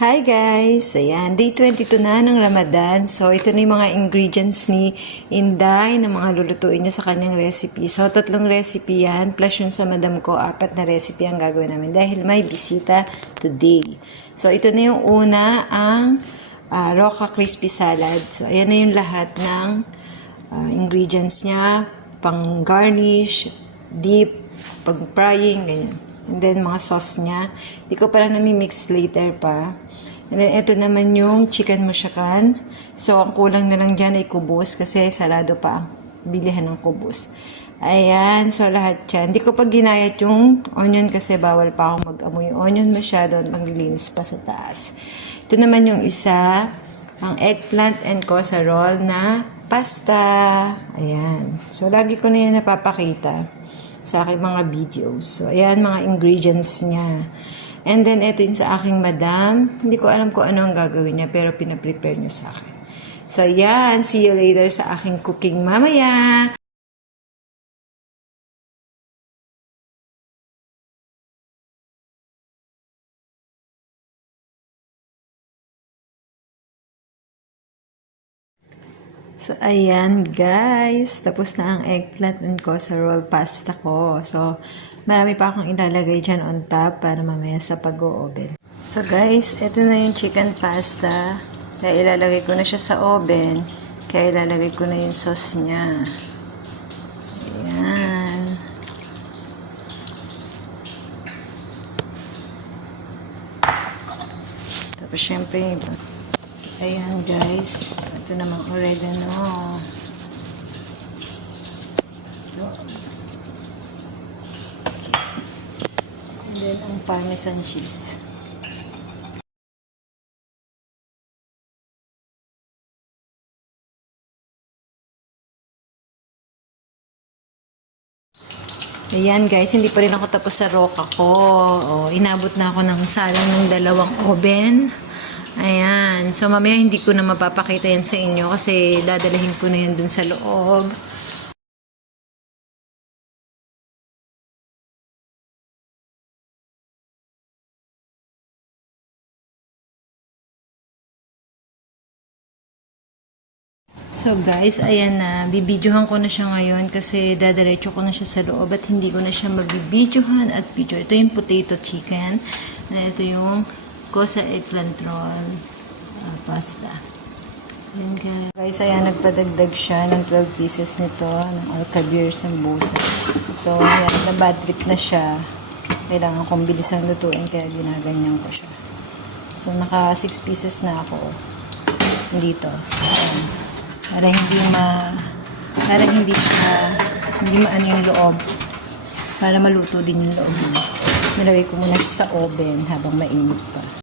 Hi guys! Ayan, day 22 na ng Ramadan. So, ito na yung mga ingredients ni Inday na mga lulutuin niya sa kanyang recipe. So, 3 recipe yan, plus yung sa madam ko, 4 na recipe ang gagawin namin dahil may bisita today. So, ito na yung una, ang Roca Crispy Salad. So, ayan na yung lahat ng ingredients niya, pang garnish, dip, pag frying, ganyan. And then, mga sauce niya. Hindi ko parang nami-mix later pa. And then, ito naman yung chicken musyakan. So, ang kulang na lang dyan ay kubos kasi sarado pa ang bilihan ng kubos. Ayan. So, lahat yan. Hindi ko pa ginayat yung onion kasi bawal pa akong mag-amoy yung onion masyado at maglilinis pa sa taas. Ito naman yung isa, ang eggplant and casserole na pasta. Ayan. So, lagi ko na yan napapakita sa aking mga videos. So, ayan mga ingredients niya. And then, ito yung sa aking madam. Hindi ko alam kung ano ang gagawin niya, pero pinaprepare niya sa akin. So, ayan. See you later sa aking cooking mamaya. So, ayan guys. Tapos na ang eggplant and casserole pasta ko. So, marami pa akong ilalagay dyan on top para mamaya sa pag-o-oven. So, guys, ito na yung chicken pasta. Kaya ilalagay ko na siya sa oven. Kaya ilalagay ko na yung sauce niya. Ayan. Tapos, syempre, ayan guys. Ito namang oregano. And then, ang parmesan cheese. Ayan guys, hindi pa rin ako tapos sa roca ko. Inabot na ako ng salang ng 2 oven. Ayan. So, mamaya hindi ko na mapapakita yan sa inyo kasi dadalahin ko na yan dun sa loob. So guys, ayan na. Bibidyohan ko na siya ngayon kasi dadiretso ko na siya sa loob at hindi ko na siya mabibidyohan at video. Ito yung potato chicken. And ito yung kosa eggplant roll pasta. Ayan guys, ayan, nagpadagdag siya ng 12 pieces nito ng Alcabir Sambusa. So, ayan, na bad trip na siya. Kailangan kong bilisang lutuin kaya ginaganyan ko siya. So, naka 6 pieces na ako dito. Ayan. Para hindi maano yung loob. Para maluto din yung loob. Nilagay ko muna siya sa oven habang mainit pa.